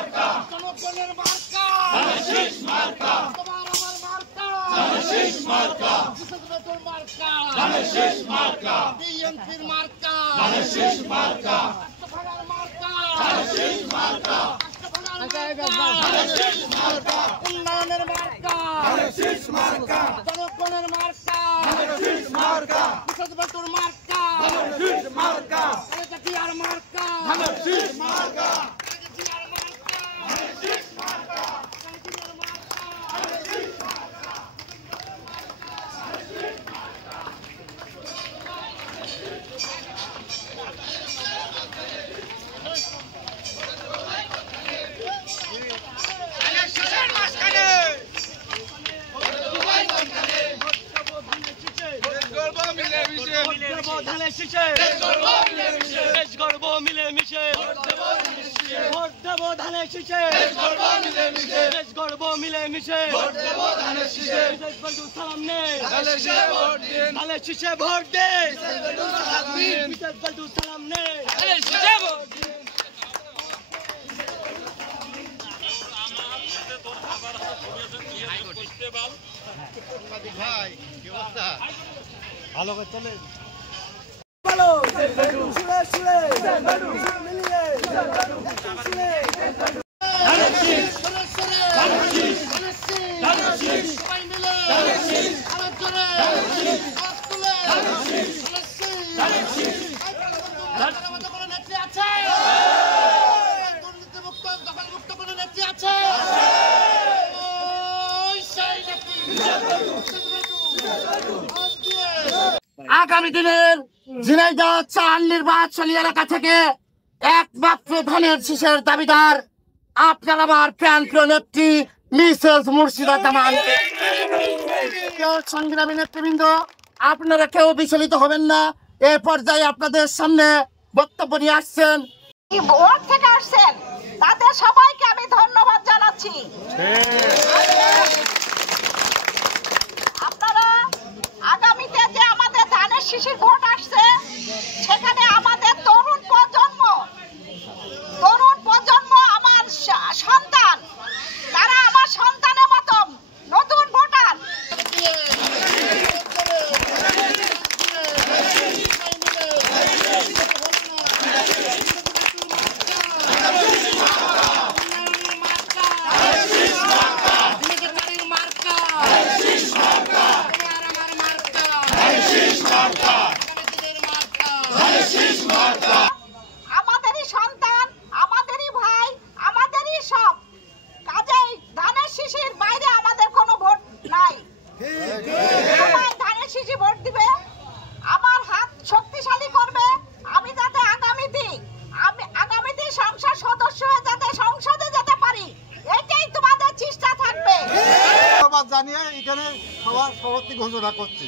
মার্কা জনগণের মার্কা ধানের শীষ মার্কা তোমার আমার মার্কা ধানের শীষ মার্কা বিশ্ববিদ্যালয়ের মার্কা ধানের শীষ মার্কা বিএনপির মার্কা ধানের শীষ মার্কা রাষ্ট্রভাঙার মার্কা ধানের শীষ মার্কা ধানের শীষ মার্কা উন্নয়নের মার্কা ধানের শীষ মার্কা জনগণের মার্কা ধানের শীষ মার্কা বিশ্ববিদ্যালয়ের মার্কা ধানের শীষ মার্কা আর মার্কা ধানের শীষ মার্কা ধানের শীষে দেশ গর্ব মিলেমিশে ভোট দেব ধানের শীষে দেশ গর্ব মিলেমিশে বিশেষ বন্ধু সালাম নেই ধানের শীষে ভোট দিন বিশেষ বন্ধু সালাম নেই ভাই কি অবস্থা ভালো করে চলে আগামী দিনের ঝিনাইদহ ৪ নির্বাচনী এলাকা থেকে একমাত্র ধানের শীষের দাবিদার আপনার আমার প্রাণপ্রিয় নেত্রী মিসেস মুর্শিদা জামান। সংগ্রামী নেতৃবৃন্দ, আপনারা কেউ বিচলিত হবেন না। এ পর্যায়ে আপনাদের সামনে বক্তব্য নিয়ে আসছেন ভোট থেকে আসছেন তাদের সবাইকে আমি ধন্যবাদ জানাচ্ছি। আপনারা আগামীতে যে আমাদের ধানের শীষের ভোট আসছে সেখানে আমাদের তরুণ প্রজন্ম আমার সন্তান, তারা আমার সন্তানের মতো নতুন ভোটার। আমাদেরই সন্তান, আমাদেরই ভাই, আমাদেরই সব, কাজেই ধানের শীষের বাইরে আমাদের কোনো ভোট নাই। সবাই ধানের শীষে ভোট দিবে, আমার হাত শক্তিশালী করবে। আমি যাতে আগামীতে সংসদ সদস্য হয়ে যাতে সংসদে যেতে পারি, এটাই তোমাদের চেষ্টা থাকবে। ধন্যবাদ জানিয়ে এখানে সবার সমাপ্তি ঘোষণা করছি।